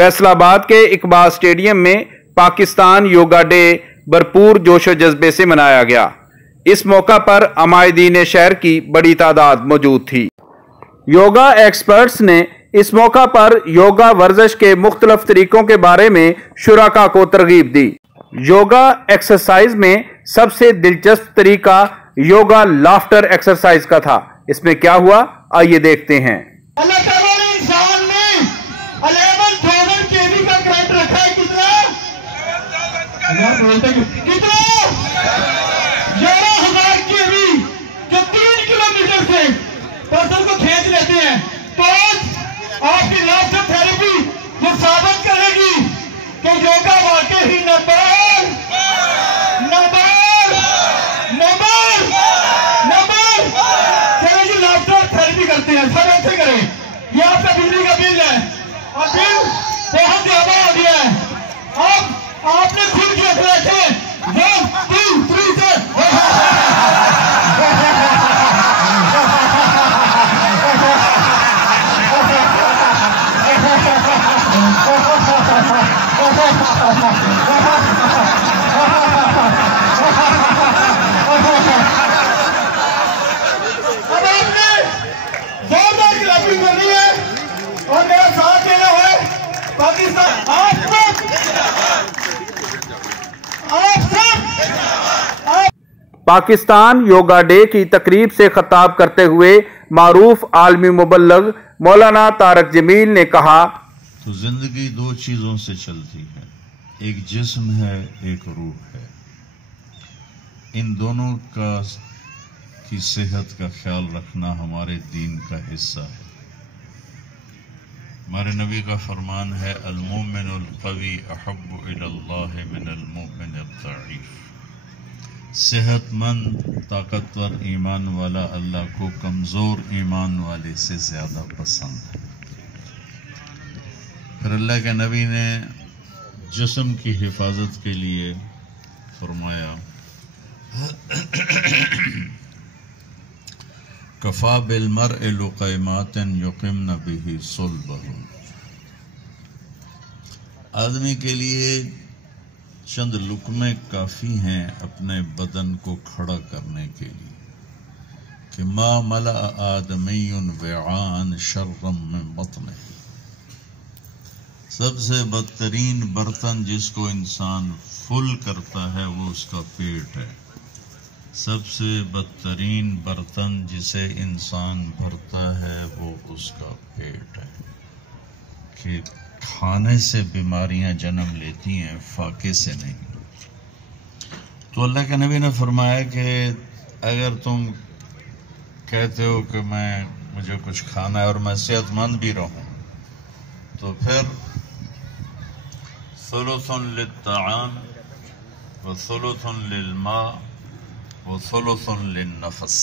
फैसलाबाद के इकबाल स्टेडियम में पाकिस्तान योगा डे भरपूर जोश व जज्बे से मनाया गया। इस मौका पर अमायदीन शहर की बड़ी तादाद मौजूद थी। योगा एक्सपर्ट्स ने इस मौका पर योगा वर्जिश के मुख्तलिफ तरीकों के बारे में शुराका को तरगीब दी। योगा एक्सरसाइज में सबसे दिलचस्प तरीका योगा लाफ्टर एक्सरसाइज का था। इसमें क्या हुआ, आइए देखते हैं। अल्लाह ताला ने इंसान में 11,000 केवी का करंट रखा है। कितना 11,000 केवी जो 3 किलोमीटर से पर्सन को खींच लेते हैं। तो आपकी लाफ्टर थेरेपी ये साबित करेगी कि योगा वाकई ही करते हैं। सब ऐसे करें। ये आपका बिजली का बिल है और बिल बहुत ज्यादा हो गया है। अब आपने खुद की रखे 1 2 3 से और मेरा साथ देना है पाकिस्तान। पाकिस्तान योगा डे की तकरीब से खिताब करते हुए मारूफ आलमी मुबल्लग मौलाना तारक जमील ने कहा, तो जिंदगी 2 चीजों से चलती है, एक जिस्म है, एक रूह है। इन दोनों की सेहत का ख्याल रखना हमारे दीन का हिस्सा है। हमारे नबी का फरमान है, अल-मुमिनुल क़वी अहब्बु इलल्लाह मिनल मुमिनिल ज़ईफ़। सेहतमंद ताकतवर ईमान वाला अल्लाह को कमज़ोर ईमान वाले से ज़्यादा पसंद है। फिर अल्लाह के नबी ने जिस्म की हिफाजत के लिए फरमाया, कफ़ा बिल मर्इ लुक़ैमातन युक़िमन बिही सुल्बहु। आदमी के लिए चंद लुक़मे काफ़ी हैं अपने बदन को खड़ा करने के लिए कि मा मला आदमीयुन विआन शर्रम मिन बत्निही। सबसे बदतरीन बर्तन जिसको इंसान फुल करता है वो उसका पेट है। सबसे बदतरीन बर्तन जिसे इंसान भरता है वो उसका पेट है। कि खाने से बीमारियां जन्म लेती हैं, फाके से नहीं। तो अल्लाह के नबी ने फरमाया कि अगर तुम कहते हो कि मुझे कुछ खाना है और मैं सेहतमंद भी रहूं, तो फिर सुलुसुन लित्ताआम व सुलुसुन लिलमा व सुलुसुन लिन्नफ़स।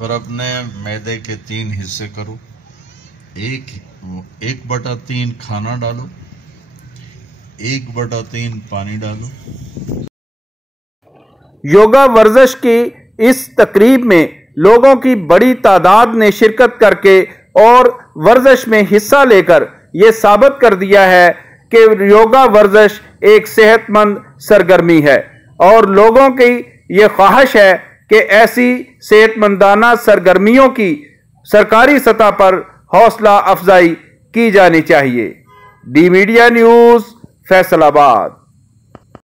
पर अपने मैदे के 3 हिस्से करो। 1/3 खाना डालो, 1/3 पानी डालो। योगा वर्जिश की इस तकरीब में लोगों की बड़ी तादाद ने शिरकत करके और वर्जिश में हिस्सा लेकर ये साबित कर दिया है कि योगा वर्जिश एक सेहतमंद सरगर्मी है और लोगों की ये ख्वाहिश है कि ऐसी सेहतमंदाना सरगर्मियों की सरकारी सतह पर हौसला अफजाई की जानी चाहिए। D media news, Faisalabad.